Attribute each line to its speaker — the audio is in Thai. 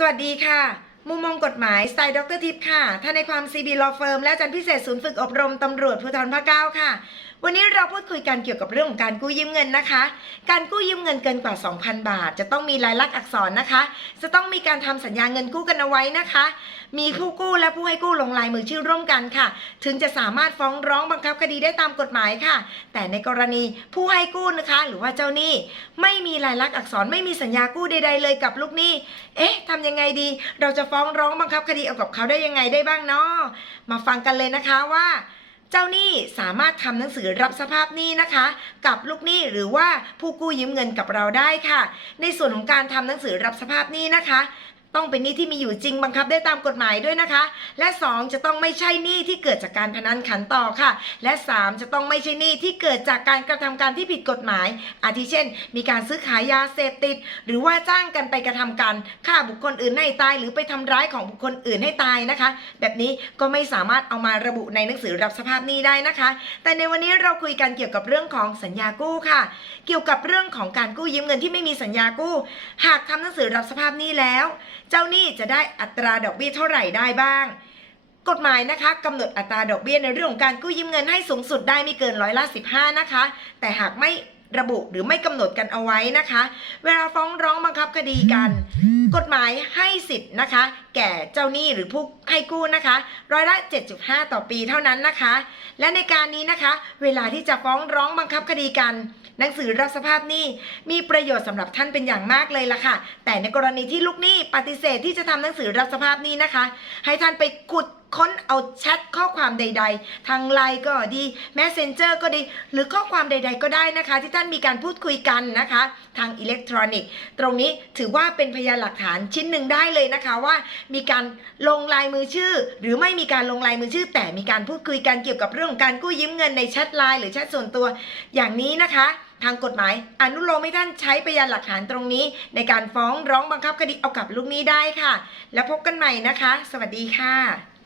Speaker 1: สวัสดีค่ะ มุมมองกฎหมายสไตล์ดรทิพย์ค่ะท่านในความ CB Law Firm และอาจารย์พิเศษศูนย์ฝึกอบรมตำรวจภูธรภาคเก้าค่ะ วันนี้เราพูดคุยกันเกี่ยวกับเรื่องของการกู้ยืมเงินนะคะ การกู้ยืมเงินเกินกว่า 2,000 บาท จะต้องมีลายลักษณ์อักษรนะคะ จะต้องมีการทำสัญญาเงินกู้กันเอาไว้นะคะ มีผู้กู้และผู้ให้กู้ลงลายมือชื่อร่วมกันค่ะ ถึงจะสามารถฟ้องร้องบังคับคดีได้ตามกฎหมายค่ะ แต่ในกรณีผู้ให้กู้นะคะ หรือว่าเจ้าหนี้ไม่มีลายลักษณ์อักษรไม่มีสัญญากู้ใด ๆ เลยกับลูกหนี้ เอ๊ะทำยังไงดี เราจะฟ้องร้องบังคับคดีเอากับเขาได้ยังไงได้บ้างเนาะมาฟังกันเลยนะคะว่า เจ้าหนี้สามารถทำหนังสือรับสภาพหนี้นะคะ กับลูกหนี้หรือว่าผู้กู้ยืมเงินกับเราได้ค่ะ ในส่วนของการทำหนังสือรับสภาพหนี้นะคะ ต้องเป็นหนี้ที่มีอยู่จริงบังคับได้ตามกฎหมายด้วยนะคะ และ 2 จะต้องไม่ใช่หนี้ที่เกิดจากการพนันขันต่อค่ะ และ 3 จะต้องไม่ใช่หนี้ที่เกิดจากการกระทำการที่ผิดกฎหมาย อาทิเช่น มีการซื้อขายยาเสพติด หรือว่าจ้างกันไปกระทำการฆ่าบุคคลอื่นให้ตาย หรือไปทำร้ายของบุคคลอื่นให้ตายนะคะ แบบนี้ก็ไม่สามารถเอามาระบุในหนังสือรับสภาพหนี้ได้นะคะ แต่ในวันนี้เราคุยกันเกี่ยวกับเรื่องของสัญญากู้ค่ะ เกี่ยวกับเรื่องของการกู้ยืมเงินที่ไม่มีสัญญากู้ หากทำหนังสือรับสภาพหนี้แล้วเจ้าหนี้จะได้อัตราดอกเบี้ยเท่าไหร่ได้บ้าง กฎหมายนะคะกำหนดอัตราดอกเบี้ยในเรื่องของการกู้ยืมเงินให้สูงสุดได้ไม่เกินร้อยละ15 นะคะ แต่หากไม่ระบุหรือไม่กำหนดกันเอาไว้นะคะ เวลาฟ้องร้องบังคับคดีกัน กฎหมายให้สิทธิ์นะคะ แก่เจ้าหนี้หรือผู้ให้กู้นะคะ ร้อยละ 7.5 ต่อปีเท่านั้นนะคะ และในการนี้นะคะ เวลาที่จะฟ้องร้องบังคับคดีกัน หนังสือรับสภาพหนี้มีประโยชน์สำหรับท่านเป็นอย่างมากเลยล่ะค่ะ แต่ในกรณีที่ลูกหนี้ปฏิเสธที่จะทำหนังสือรับสภาพหนี้นะคะ ให้ท่านไปขุด ค้นเอาแชทข้อความใด ๆ ทางไลน์ก็ดี Messenger ก็ดี หรือข้อความใด ๆ ก็ได้นะคะ ที่ท่านมีการพูดคุยกันนะคะ ทางอิเล็กทรอนิกส์ตรงนี้ถือว่าเป็นพยานหลักฐานชิ้นหนึ่งได้เลยนะคะว่า มีการลงลายมือชื่อ หรือไม่มีการลงลายมือชื่อ แต่มีการพูดคุยกันเกี่ยวกับเรื่องของการกู้ยืมเงินในแชทไลน์หรือแชทส่วนตัวอย่างนี้นะคะทางกฎหมาย อนุโลมให้ท่านใช้พยานหลักฐานตรงนี้ ในการฟ้องร้องบังคับคดีเอากับลูกหนี้ได้ค่ะ แล้วพบกันใหม่นะคะ สวัสดีค่ะ